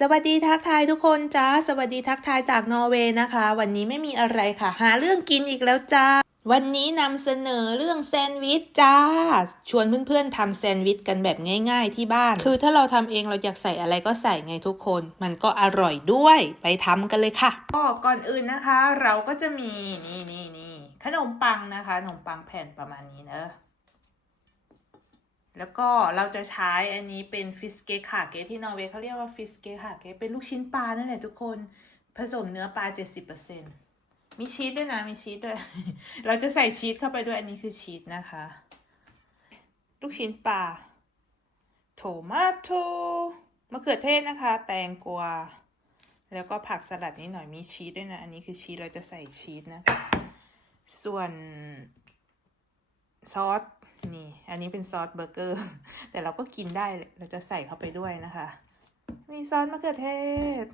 สวัสดีทักทายทุกคนจ้า สวัสดีทักทายจากนอร์เวย์นะคะ วันนี้ไม่มีอะไรค่ะ หาเรื่องกินอีกแล้วจ้า วันนี้นำเสนอเรื่องแซนด์วิชจ้า ชวนเพื่อนๆทำแซนด์วิชกันแบบง่ายๆที่บ้าน คือถ้าเราทำเองเราอยากใส่อะไรก็ใส่ไงทุกคน มันก็อร่อยด้วยไปทำกันเลยค่ะก็ก่อนอื่นนะคะ เราก็จะมีนี่นี่นี่ขนมปังนะคะขนมปังแผ่นประมาณนี้เนอะ แล้วก็เราจะใช้อันนี้เป็นฟิสเกคค่ะเกที่นอร์เวย์เขาเรียกว่าฟิสเกคค่ะเกเป็นลูกชิ้นปลานั่นแหละทุกคนผสมเนื้อปลา 70%มีชีสด้วยนะ มีชีสด้วย เราจะใส่ชีสเข้าไปด้วยอันนี้คือชีสนะคะ ลูกชิ้นปลาโทมาโตมะเขือเทศนะคะ แตงกวาแล้วก็ผักสลัดนิดหน่อยมีชีสด้วยนะ อันนี้คือชีสเราจะใส่ชีสนะคะ ส่วน ซอสนี่อันนี้เป็นซอสเบอร์เกอร์ แต่เราก็กินได้เราจะใส่เข้าไปด้วยนะคะ มีซอสมะเขือเทศ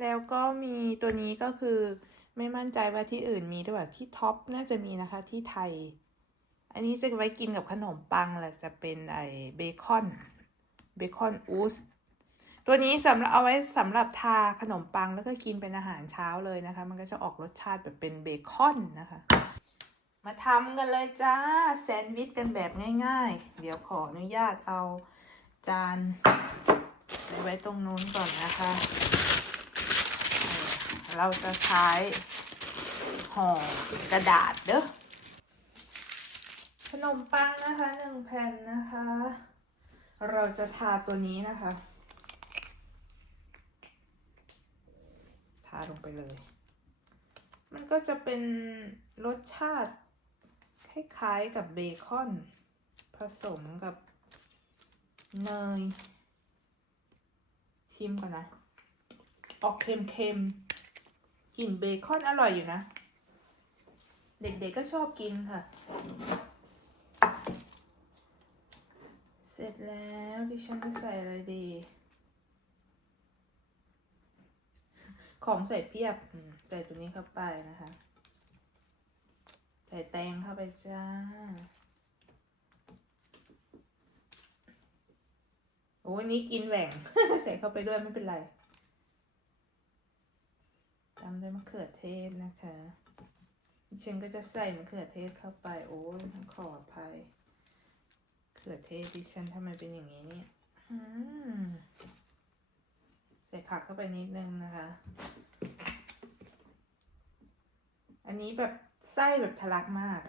แล้วก็มีตัวนี้ก็คือไม่มั่นใจว่าที่อื่นมีหรือเปล่าที่ท็อปน่าจะมีนะคะที่ไทย อันนี้จะไว้กินกับขนมปังแหละจะเป็นไอเบคอนเบคอนอูสตัวนี้สำหรับเอาไว้สำหรับทาขนมปังแล้วก็กินเป็นอาหารเช้าเลยนะคะ มันก็จะออกรสชาติแบบเป็นเบคอนนะคะ มาทำกันเลยจ้า แซนด์วิชกันแบบง่าย ๆ เดี๋ยวขออนุญาตเอาจานไปไว้ตรงนู้นก่อนนะคะเออเราจะใช้ห่อกระดาษเด้อ ขนมปังนะคะหนึ่งแผ่นนะคะ เราจะทาตัวนี้นะคะ ทาลงไปเลย มันก็จะเป็นรสชาติ คล้ายๆกับเบคอน ผสมกับเนย ชิมก่อนนะ ออกเค็มๆกลิ่นเบคอนอร่อยอยู่นะ เด็กๆก็ชอบกินค่ะ เสร็จแล้วดิฉันจะใส่อะไรดี ของใส่เพียบใส่ตัวนี้เข้าไปนะคะ ใส่แตงเข้าไปจ้า โอ้ยนี่กินแหว่ง ใส่เข้าไปด้วยไม่เป็นไรตามด้วยมะเขือเทศนะคะดิฉันก็จะใส่มะเขือเทศเข้าไป โอ้ยขออภัยมะเขือเทศดิฉันทำไมเป็นอย่างนี้เนี่ยใส่ผักเข้าไปนิดนึงนะคะ อันนี้แบบ ไส้แบบทะลักมาก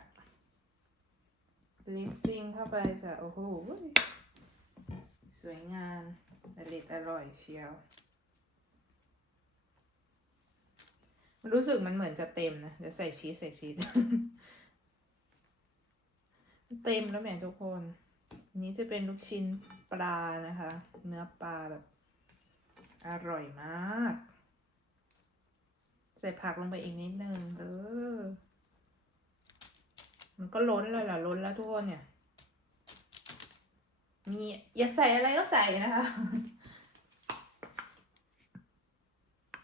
ลิซซิ่งเข้าไปจะโอ้โห สวยงามอร่อยอร่อยเชียวมันรู้สึกมันเหมือนจะเต็มนะ เดี๋ยวใส่ชีสใส่ชีสเต็มแล้วแหม่ทุกคน นี้จะเป็นลูกชิ้นปลานะคะ เนื้อปลาแบบ อร่อยมาก ใส่ผักลงไปอีกนิดนึงเออ ก็ล้นเลยล่ะล้นแล้วทุกคนเนี่ย มีอยากใส่อะไรก็ใส่นะคะ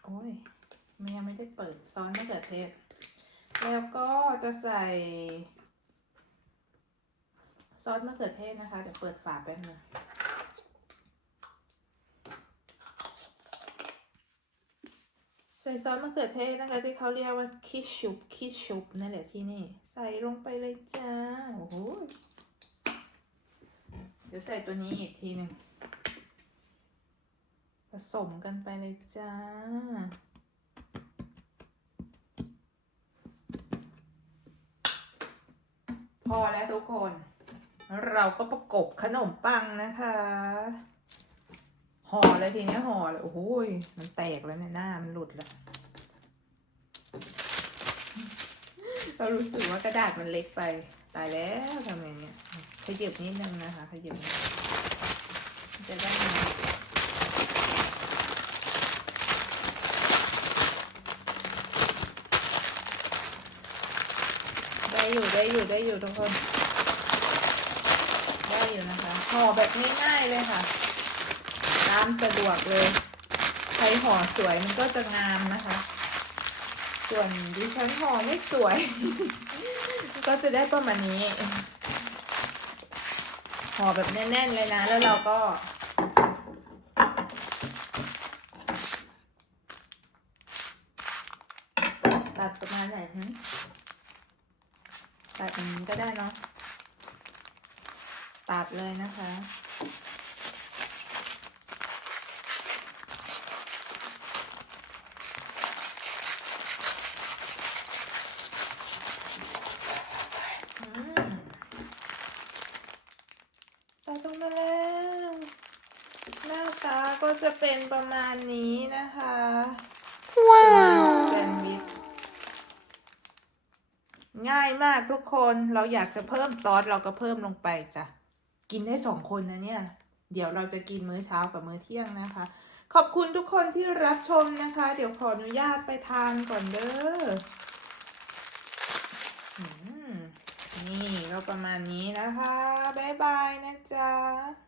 โอ้ยมันยังไม่ได้เปิดซอสมะเขือเทศ แล้วก็จะใส่ ซอสมะเขือเทศนะคะเดี๋ยวเปิดฝาแป๊บนึง ส่ซอสมะเขือเทศนะคะที่เขาเรียกว่าคิชุบคิชุบนั่นแหละที่นี่ ใส่ลงไปเลยจ้าโอ้โหเดี๋ยวใส่ตัวนี้อีกทีหนึ่งผสมกันไปเลยจ้า พอแล้วทุกคน เราก็ประกบขนมปังนะคะ ห่อเลยทีเนี้ยห่อเลยโอ้โหยมันแตกแล้วเนี่ยหน้ามันหลุดแล้ว เรารู้สึกว่ากระดาษมันเล็กไป ตายแล้วทำไงเนี่ยขยับนิดนึงนะคะขยับจะได้ไหมได้อยู่ได้อยู่ได้อยู่ทุกคน ได้อยู่นะคะห่อแบบง่ายๆเลยค่ะ น้ำสะดวกเลย ใช้ห่อสวยมันก็จะงามนะคะ ส่วนดิฉันห่อไม่สวย ก็จะได้ประมาณนี้ห่อแบบแน่นๆเลยนะ แล้วเราก็ ตัดประมาณไหนตัดอย่างนี้ก็ได้เนาะตัดเลยนะคะ ก็จะเป็นประมาณนี้นะคะว้าวแซนด์วิชง่ายมากทุกคนเราอยากจะเพิ่มซอสเราก็เพิ่มลงไปจ้ะ กินได้สองคนนะเนี่ย เดี๋ยวเราจะกินมื้อเช้ากับมื้อเที่ยงนะคะ ขอบคุณทุกคนที่รับชมนะคะ เดี๋ยวขออนุญาตไปทานก่อนเด้ออืมนี่ก็ประมาณนี้นะคะ บ๊ายบายนะจ๊ะ